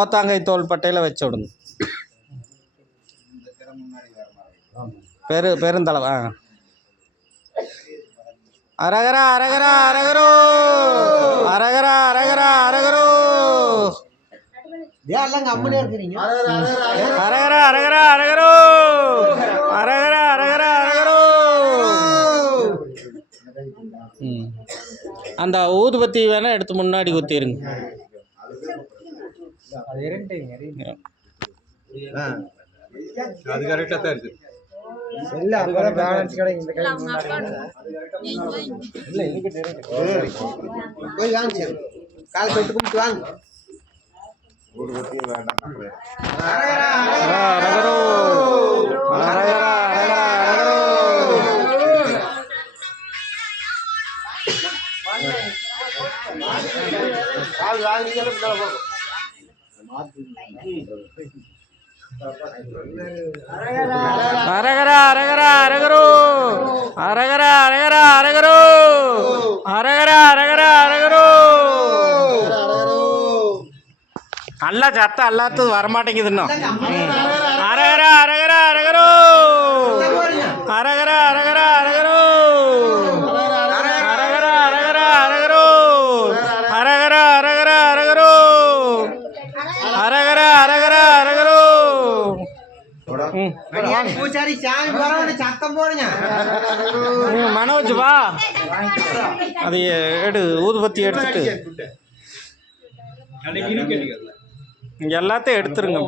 சோத்தாங்காய் தோல் பட்டையில் வச்சு விடுங்க. பெருந்தளவு. அரகரா அரகரா அரகரோ அரகரா அரகரா அரகரோ அரகரா அரகரா அரகரோ அரகரா அரகரா அரகரோ. அந்த ஊதுபத்தி வேணா எடுத்து முன்னாடி குத்திருங்க. அது கரெக்டா தான் இருக்கு. இல்ல அப்பதான் பேலன்ஸ் கிடைக்கும். இந்த கை இல்ல இதுக்கு டைரக்ட் போய் வாங்க கால் தொட்டு கும்பிட்டு வாங்க. ஒரு வத்தியே வேண்டாம். அரகரோ அரகரா அரகரா அரகரோ. கால் வாங்கிக்கல பின்னால போ. அரகரா அரகரா அரகரோ அரகரா அரகரா அரகரோ அரகரா அரகரா அரகரோ. நல்லா சத்தம் எல்லாத்தும் வரமாட்டேங்குது இன்னும். அரகரா அரகரா அரகரோ அரகரா அரகரா அரகரோ அரகரா அரகரா அரகரோ அரகரா அரகரா அரகரோ அரகரா அரகரா அரகரோ. பூசாரி சாமி பரவாயில்ல சத்தம் போடுங்க. மனோஜ் வா, அது எடு, ஊதுபத்தி எடுத்துட்டு எல்லாத்தையும் எடுத்துருங்க.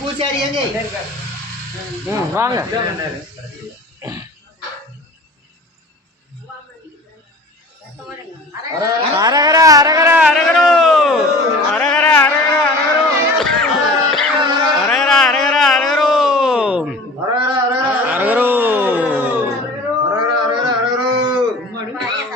பூசாரி எங்க வாங்க. அரகரா